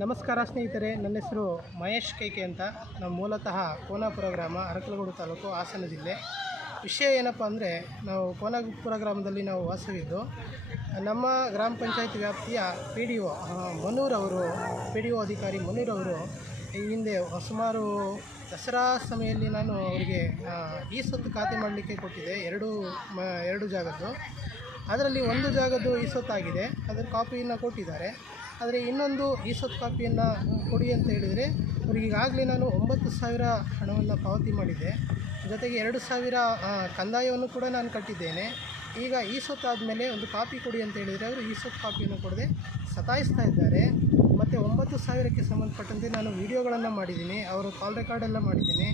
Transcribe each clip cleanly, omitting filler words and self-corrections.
ನಮಸ್ಕಾರ ಸ್ನೇಹಿತರೆ, ನನ್ನ ಹೆಸರು ಮಹೇಶ್ ಕೈಕೆ ಅಂತ. ನಾವು ಮೂಲತಃ ಕೋನಾಪುರ ಗ್ರಾಮ, ಅರಕಲಗೂಡು ತಾಲೂಕು, ಹಾಸನ ಜಿಲ್ಲೆ. ವಿಷಯ ಏನಪ್ಪ ಅಂದರೆ, ನಾವು ಕೋನಾಪುರ ಗ್ರಾಮದಲ್ಲಿ ನಾವು ವಾಸವಿದ್ದು, ನಮ್ಮ ಗ್ರಾಮ ಪಂಚಾಯತ್ ವ್ಯಾಪ್ತಿಯ ಪಿ ಡಿ ಒ ಮನೂರವರು, ಪಿ ಡಿ ಒ ಅಧಿಕಾರಿ ಮನೂರವರು ಈ ಹಿಂದೆ ಸುಮಾರು ದಸರಾ ಸಮಯದಲ್ಲಿ ನಾನು ಅವರಿಗೆ ಈ ಸೊತ್ತು ಖಾತೆ ಮಾಡಲಿಕ್ಕೆ ಕೊಟ್ಟಿದ್ದೆ, ಎರಡು ಜಾಗದ್ದು. ಅದರಲ್ಲಿ ಒಂದು ಜಾಗದ್ದು ಈ ಸೊತ್ತಾಗಿದೆ, ಅದರ ಕಾಪಿಯನ್ನು ಕೊಟ್ಟಿದ್ದಾರೆ. ಆದರೆ ಇನ್ನೊಂದು ಈ ಸೊತ್ತು ಕಾಪಿಯನ್ನು ಕೊಡಿ ಅಂತ ಹೇಳಿದರೆ, ಅವರಿಗೆ ಈಗಾಗಲೇ ನಾನು 9,000 ಹಣವನ್ನು ಪಾವತಿ ಮಾಡಿದ್ದೆ. ಜೊತೆಗೆ 2,000 ಕಂದಾಯವನ್ನು ಕೂಡ ನಾನು ಕಟ್ಟಿದ್ದೇನೆ. ಈಗ ಈ ಸೊತ್ತು ಆದಮೇಲೆ ಒಂದು ಕಾಪಿ ಕೊಡಿ ಅಂತ ಹೇಳಿದರೆ ಅವರು ಈ ಸೊತ್ತು ಕಾಪಿಯನ್ನು ಕೊಡದೆ ಸತಾಯಿಸ್ತಾ ಇದ್ದಾರೆ. ಮತ್ತು 9,000ಕ್ಕೆ ಸಂಬಂಧಪಟ್ಟಂತೆ ನಾನು ವಿಡಿಯೋಗಳನ್ನು ಮಾಡಿದ್ದೀನಿ, ಅವರು ಕಾಲ್ ರೆಕಾರ್ಡೆಲ್ಲ ಮಾಡಿದ್ದೀನಿ.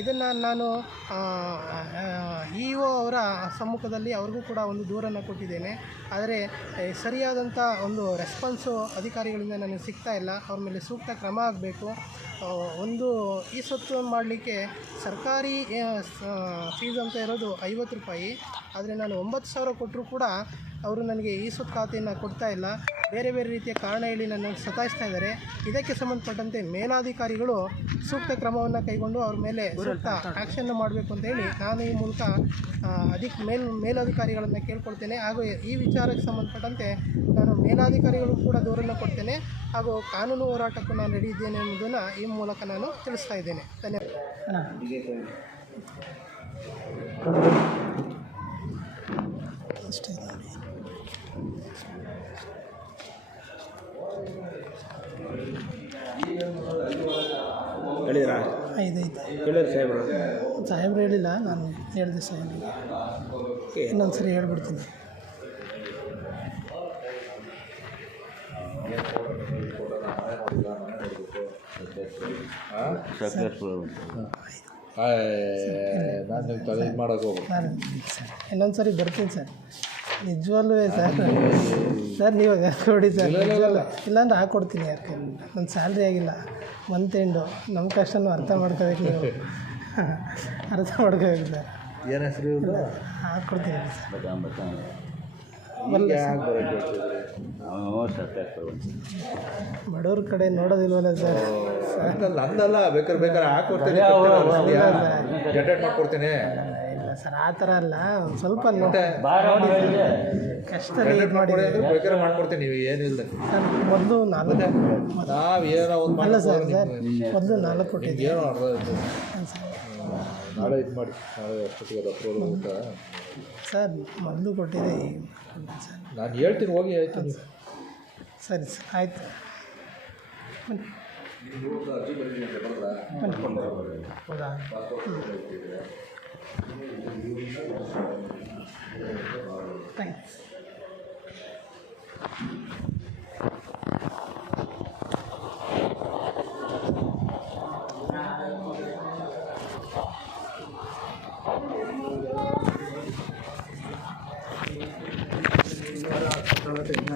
ಇದನ್ನು ನಾನು ಇ ಒ ಅವರ ಸಮ್ಮುಖದಲ್ಲಿ ಅವ್ರಿಗೂ ಕೂಡ ಒಂದು ದೂರನ್ನು ಕೊಟ್ಟಿದ್ದೇನೆ. ಆದರೆ ಸರಿಯಾದಂಥ ಒಂದು ರೆಸ್ಪಾನ್ಸು ಅಧಿಕಾರಿಗಳಿಂದ ನನಗೆ ಸಿಗ್ತಾ ಇಲ್ಲ. ಅವ್ರ ಮೇಲೆ ಸೂಕ್ತ ಕ್ರಮ ಆಗಬೇಕು. ಒಂದು ಈ ಸೊತ್ತು ಮಾಡಲಿಕ್ಕೆ ಸರ್ಕಾರಿ ಫೀಸ್ ಅಂತ ಇರೋದು 50 ರೂಪಾಯಿ. ಆದರೆ ನಾನು 9,000 ಕೊಟ್ಟರೂ ಕೂಡ ಅವರು ನನಗೆ ಈ ಸೊತ್ತು ಖಾತೆಯನ್ನು ಕೊಡ್ತಾ ಇಲ್ಲ. ಬೇರೆ ಬೇರೆ ರೀತಿಯ ಕಾರಣ ಹೇಳಿ ನನ್ನನ್ನು ಸತಾಯಿಸ್ತಾ ಇದ್ದಾರೆ. ಇದಕ್ಕೆ ಸಂಬಂಧಪಟ್ಟಂತೆ ಮೇಲಾಧಿಕಾರಿಗಳು ಸೂಕ್ತ ಕ್ರಮವನ್ನು ಕೈಗೊಂಡು ಅವ್ರ ಮೇಲೆ ಸೂಕ್ತ ಆ್ಯಕ್ಷನ್ ಮಾಡಬೇಕು ಅಂತ ಹೇಳಿ ನಾನು ಈ ಮೂಲಕ ಮೇಲಾಧಿಕಾರಿಗಳನ್ನು ಕೇಳ್ಕೊಳ್ತೇನೆ. ಹಾಗೂ ಈ ವಿಚಾರಕ್ಕೆ ಸಂಬಂಧಪಟ್ಟಂತೆ ನಾನು ಮೇಲಾಧಿಕಾರಿಗಳು ಕೂಡ ದೂರನ್ನು ಕೊಡ್ತೇನೆ, ಹಾಗೂ ಕಾನೂನು ಹೋರಾಟಕ್ಕೂ ನಾನು ರೆಡಿ ಇದ್ದೇನೆ ಎಂಬುದನ್ನು ಈ ಮೂಲಕ ನಾನು ತಿಳಿಸ್ತಾ ಇದ್ದೇನೆ. ಧನ್ಯವಾದ. ಅಷ್ಟೇ ನೋಡಿ. ಹೇಳಿದ್ರಾ? ಐದೈದು ಹೇಳಿದ್ರು ಸಾಹೇಬ್ರು ಹೇಳಿಲ್ಲ, ನಾನು ಹೇಳಿದೆ ಸಾಹೇಬ್ರಿಗೆ. ಇನ್ನೊಂದು ಸರಿ ಹೇಳ್ಬಿಡ್ತೀನಿ. ಇನ್ನೊಂದು ಸರಿ ಬರ್ತೀನಿ ಸರ್, ನಿಜವಲ್ಲೂ ಸರ್ ನೀವು ಕೊಡಿ ಸರ್, ಇಲ್ಲಾಂದ್ರೆ ಹಾಕ್ಕೊಡ್ತೀನಿ. ಯಾಕೆ ನನ್ನ ಸ್ಯಾಲ್ರಿ ಆಗಿಲ್ಲ, ಮಂತ್ ಎಂಡು, ನಮ್ಮ ಕಷ್ಟನೂ ಅರ್ಥ ಮಾಡ್ಕೋಬೇಕು, ನೀವು ಅರ್ಥ ಮಾಡ್ಕೋಬೇಕು ಸರ್. ಏನು ಹೆಸರು ಹಾಕ್ಕೊಡ್ತೀನಿ ಸರ್. ಬಡವ್ರ ಕಡೆ ನೋಡೋದಿಲ್ವಲ್ಲ ಸರ್. ನಂದಲ್ಲ, ಬೇಕಾದ್ರೆ ಹಾಕ್ಕೊಡ್ತೀನಿ, ಜನರೇಟ್ ಮಾಡ್ಕೊಡ್ತೀನಿ. ಇಲ್ಲ ಸರ್, ಆ ಥರ ಅಲ್ಲ, ಒಂದು ಸ್ವಲ್ಪ ಕಷ್ಟ ಬೇಕಾದ್ರೆ ಮಾಡ್ಕೊಡ್ತೀನಿ. ನೀವು ಏನಿಲ್ಲ ಸರ್, ಮೊದಲು 4 ನಾವೇನೋ ಒಂದು ಅಲ್ಲ ಸರ್, ಮೊದಲು 4 ಕೊಟ್ಟಿದ್ದೆ. ಏನೋ ಅರ್ಧ ಆಯ್ತು. ನಾಳೆ ಇದು ಮಾಡಿ, ನಾಳೆ ಅಷ್ಟೊತ್ತಿಗೆ ಊಟ ಸರ್ ಮೊದಲು ಕೊಟ್ಟಿದ್ದೆ ಸರ್. ನಾನು ಹೇಳ್ತೀನಿ, ಹೋಗಿ ಆಯಿತು. ಸರಿ ಸರ್, ಆಯಿತು. ಅರ್ಜಿ ಬರೀ ಹೌದಾ?